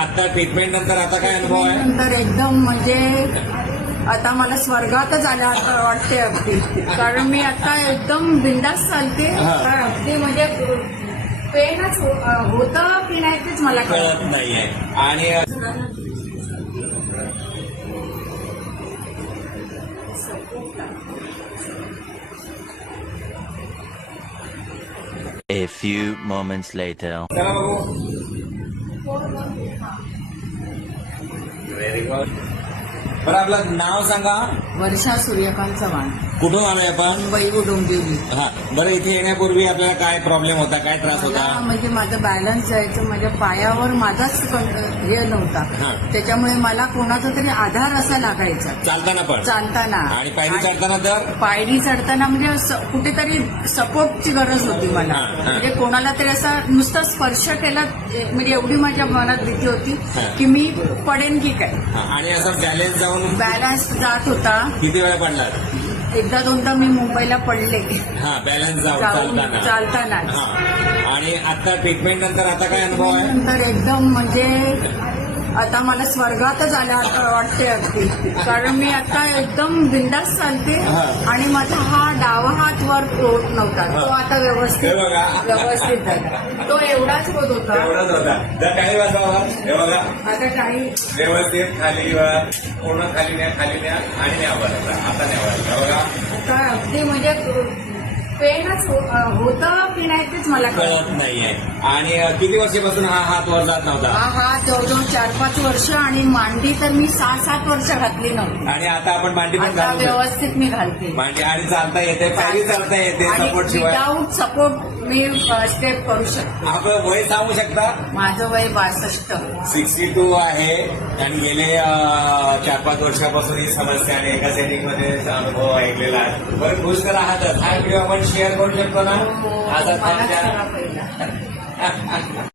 आता ट्रीटमेंट नंतर आता काय अनुभव आहे? नंतर एकदम म्हणजे आता मला स्वर्गातच आल्यासारखं वाटते अगदी. कारण मी आता एकदम बिंदास चालते. तर अगदी म्हणजे पेनच होतं की नाही तेच मला कळत नाहीये. आणि A few moments later. चला बघू. Very good. बरं आपलं नाव सांगा. वर्षा सूर्यकांत चव्हाण, कुठून आलोय आपण? मुंबई डोंबिवली. हा बरं, इथे येण्यापूर्वी आपल्याला काय प्रॉब्लेम होता, काय त्रास मला होता? म्हणजे माझं बॅलन्स जायचं, माझ्या पायावर माझाच हे हा. नव्हता. त्याच्यामुळे मला कोणाचा तरी आधार असा लागायचा चालताना पण चालताना. आणि पायरी चढताना तर पायरी चढताना म्हणजे कुठेतरी सपोर्टची गरज होती मला. म्हणजे कोणाला तरी असा नुसता स्पर्श केला म्हणजे एवढी माझ्या मनात भीती होती की मी पडेन की काय. आणि असं बॅलन्स जाऊन बॅलन्स जात होता. किती वेळा पडला? एकदा दोनदा मी मुंबईला पडले हा, बॅलन्स जाऊन चालताना. हा. आणि आता ट्रीटमेंट नंतर आता काय अनुभव आहे? नंतर एकदम म्हणजे आता मला स्वर्गातच आल्यासारखं वाटते अगदी. कारण मी आता एकदम बिंदास चालते. आणि माझा हा डावा हात वर होत नव्हता, तो आता व्यवस्थित झाला. तो एवढाच होत होता. एवढाच होता. जर काही वाजावा हे बघा, आता काही व्यवस्थित खाली पूर्ण खाली न्या आणि न्यावं. आता न्यावं बघा. आता अगदी म्हणजे पेनच होतं की नाही तेच मला कळत नाहीये. आणि किती वर्षापासून हा हात वर जात नव्हता? हा जवळजवळ 4-5 वर्ष. आणि मांडी तर मी 6-7 वर्ष घातली नव्हती. आणि आता आपण मांडी पण आता घालू शकतो. व्यवस्थित मी घालते. मांडी आणि चालता येते, पायरी चालता येते सपोर्ट शिवाय. विदाऊट सपोर्ट मी स्टेप करू शकते. आपलं वय सांगू शकता? माझं वय 62. 62 आहे. आणि गेले 4-5 वर्षापासून ही समस्या आणि एका सेटिंग मध्ये अनुभव ऐकलेला आहे. बरं खुश तर आहातच. हा व्हिडिओ आपण शेअर करू शकतो ना? हो, आता मलाच करा पहिला.